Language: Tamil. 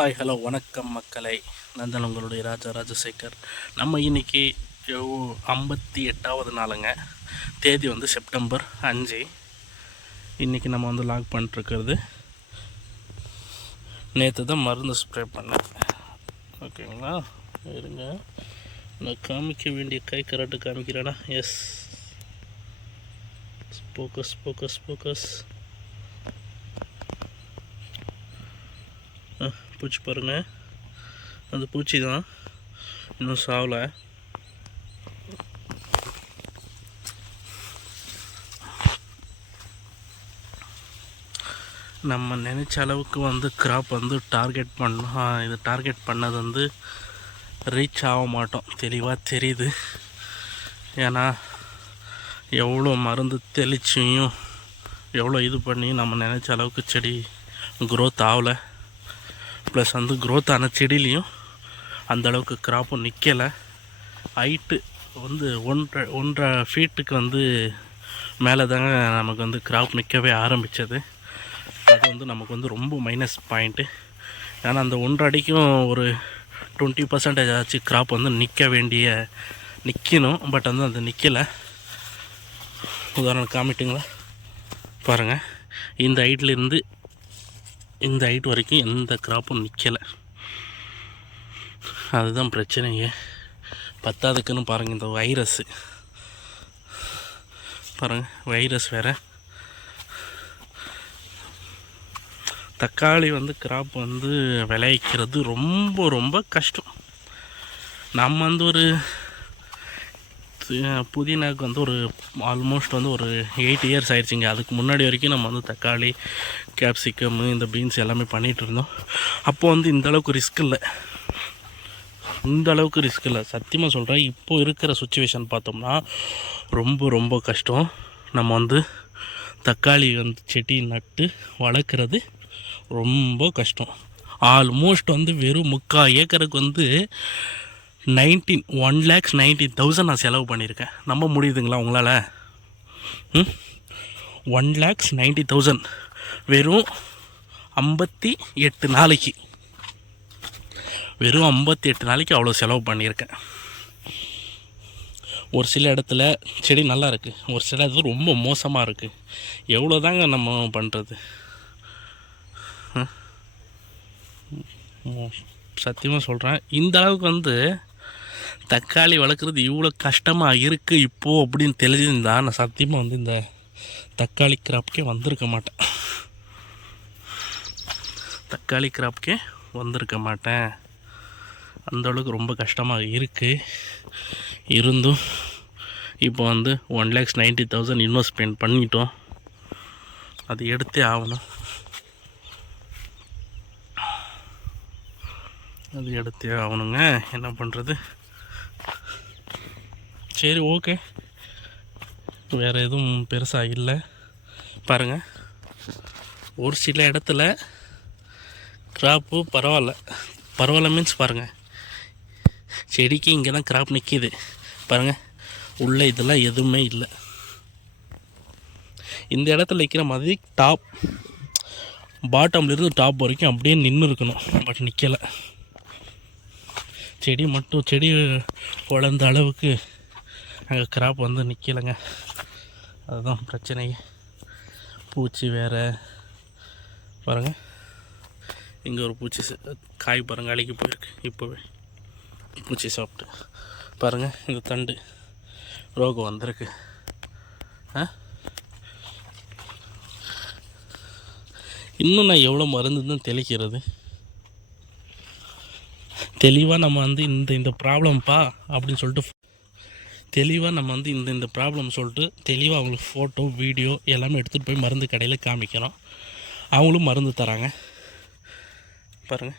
ஹாய் ஹலோ வணக்கம் மக்களை. நந்தன் உங்களுடைய ராஜா ராஜசேகர். நம்ம இன்றைக்கி ஐம்பத்தி எட்டாவது நாளுங்க. தேதி வந்து செப்டம்பர் அஞ்சு. இன்றைக்கி நம்ம வந்து லாக் பண்ணிட்டுருக்கிறது. நேற்று தான் மருந்து ஸ்ப்ரே பண்ணேன். ஓகேங்களா? இருங்க. நான் காமிக்க வேண்டிய கை கரெக்டு காமிக்கிறேனா? எஸ் ஃபோக்கஸ் ஃபோக்கஸ் ஃபோக்கஸ் பூச்சி பாருங்கள் அந்த பூச்சி தான். இன்னும் சாவலை. நம்ம நினச்ச அளவுக்கு வந்து கிராப் வந்து டார்கெட் பண்ண இது டார்கெட் பண்ணது வந்து ரீச் ஆக மாட்டோம். தெளிவாக தெரியுது. ஏன்னா எவ்வளோ மருந்து தெளிச்சியும் எவ்வளோ இது பண்ணி நம்ம நினச்ச அளவுக்கு செடி க்ரோத் ஆகலை. ப்ளஸ் வந்து க்ரோத்தான ஆன செடியிலையும் அந்தளவுக்கு கிராப்பும் நிற்கலை ஹைட்டு வந்து ஒன்றரை ஒன்றரை ஃபீட்டுக்கு வந்து மேலே தாங்க நமக்கு வந்து கிராப் நிற்கவே ஆரம்பித்தது அது வந்து நமக்கு வந்து ரொம்ப மைனஸ் பாயிண்ட்டு ஏன்னா அந்த ஒன்றரை அடிக்கும் ஒரு டுவெண்ட்டி பர்சன்டேஜ் ஆச்சு கிராப் வந்து நிற்க வேண்டிய நிற்கணும் பட் வந்து அது நிற்கலை உதாரணம் காமிட்டுங்களா பாருங்கள் இந்த ஹைட்லேருந்து இந்த ஹைட் வரைக்கும் எந்த கிராப்பும் நிற்கலை அதுதான் பிரச்சனைங்க பத்தாதுக்குன்னு பாருங்கள் இந்த வைரஸ்ஸு பாருங்கள் வைரஸ் வேறு. தக்காளி வந்து கிராப் வந்து விளைவிக்கிறது ரொம்ப ரொம்ப கஷ்டம். நம்ம வந்து ஒரு புதினாக்கு வந்து ஒரு ஆல்மோஸ்ட் வந்து ஒரு எயிட் இயர்ஸ் ஆயிடுச்சுங்க அதுக்கு முன்னாடி வரைக்கும் நம்ம வந்து தக்காளி கேப்சிகம் இந்த பீன்ஸ் எல்லாமே பண்ணிகிட்டு இருந்தோம். அப்போது வந்து இந்த அளவுக்கு ரிஸ்க் இல்லை. இந்த அளவுக்கு ரிஸ்க் இல்லை. சத்தியமாக சொல்கிறேன் இப்போ இருக்கிற சுச்சுவேஷன் பார்த்தோம்னா ரொம்ப ரொம்ப கஷ்டம். நம்ம வந்து தக்காளி வந்து செடி நட்டு வளர்க்குறது ரொம்ப கஷ்டம். ஆல்மோஸ்ட் வந்து வெறும் முக்கால் ஏக்கருக்கு வந்து nineteen one lakhs nineteen thousand நான் செலவு பண்ணியிருக்கேன். நம்ப முடியுதுங்களா உங்களால்? ம்? ஒன் லேக்ஸ் நைன்டி தௌசண்ட் வெறும் ஐம்பத்தி எட்டு நாளைக்கு. வெறும் ஐம்பத்தி எட்டு நாளைக்கு அவ்வளோ செலவு பண்ணியிருக்கேன். ஒரு சில இடத்துல செடி நல்லா இருக்குது ஒரு சில இடத்துல ரொம்ப மோசமாக இருக்குது எவ்வளோ தாங்க நம்ம பண்ணுறது சத்தியமாக சொல்கிறேன் இந்த அளவுக்கு வந்து தக்காளி வளர்க்குறது இவ்வளோ கஷ்டமாக இருக்குது இப்போது அப்படின்னு தெரிஞ்சிருந்தா நான் சத்தியமாக வந்து இந்த தக்காளி கிராப்புக்கே வந்திருக்க மாட்டேன். தக்காளி கிராப்புக்கே வந்திருக்க மாட்டேன். அந்த அளவுக்கு ரொம்ப கஷ்டமாக இருக்குது இருந்தும் இப்போ வந்து one lakhs ninety thousand investment பண்ணிட்டோம். அது எடுத்தே ஆகணும். அது எடுத்தே ஆகணுங்க. என்ன பண்ணுறது சரி ஓகே வேறு எதுவும் பெருசாக இல்லை. பாருங்கள் ஒரு சில இடத்துல கிராப்பு பரவாயில்ல. பரவாயில்ல மீன்ஸ் பாருங்கள் செடிக்கு இங்கே தான் கிராப் நிற்கிது பாருங்கள் உள்ளே இதெல்லாம் எதுவுமே இல்லை. இந்த இடத்துல நிற்கிற மாதிரி டாப் பாட்டம்லேருந்து டாப் வரைக்கும் அப்படியே நின்று இருக்கணும். பட் நிற்கலை செடி மட்டும் செடி வளர்ந்த அளவுக்கு அங்கே கிராப் வந்து நிற்கலைங்க அதுதான் பிரச்சனை. பூச்சி வேறு. பாருங்கள் இங்கே ஒரு பூச்சி காய் பாருங்கள் அழுகி போயிருக்கு. இப்போவே. பூச்சி சாப்பிட்டு. பாருங்கள் இந்த தண்டு. ரோகம் வந்திருக்கு. ஆ? இன்னும் நான் எவ்வளோ மருந்து தான் தெளிக்கிறது? தெளிவாக நம்ம வந்து இந்த இந்த ப்ராப்ளம்ப்பா அப்படின்னு சொல்லிட்டு தெளிவாக நம்ம வந்து இந்த இந்த ப்ராப்ளம் சொல்லிட்டு தெளிவாக அவங்களுக்கு ஃபோட்டோ வீடியோ எல்லாமே எடுத்துகிட்டு போய் மருந்து கடையில் காமிக்கிறோம் அவங்களும் மருந்து தராங்க. பாருங்கள்